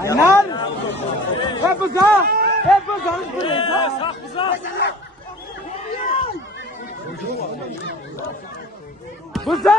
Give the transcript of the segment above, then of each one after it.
Aynen. Hep buza. Hep buza. Buza.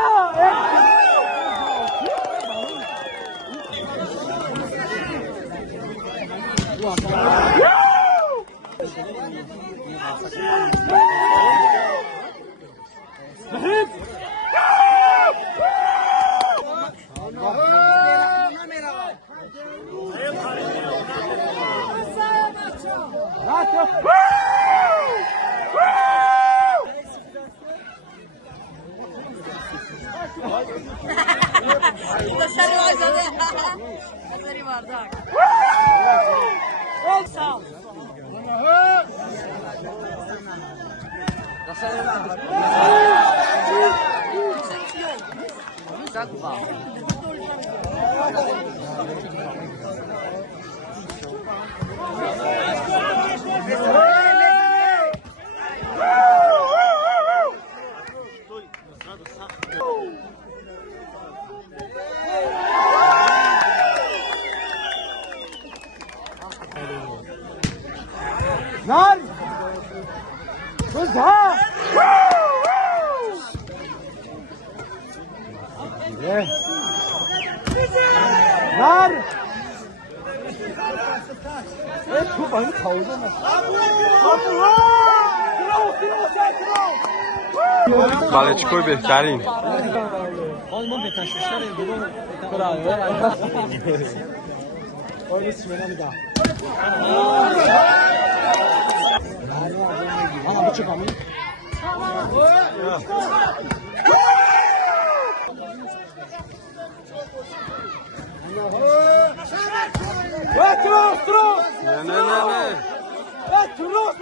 Seni var zaten. Seni var da. Sağ ol. Nar! Buza! Nar! تو با این خوزه بالچکوی بهترین حال ما به تشویشتر بیرون آره سیمنا میگم آها بچه کامی تروس نه تروس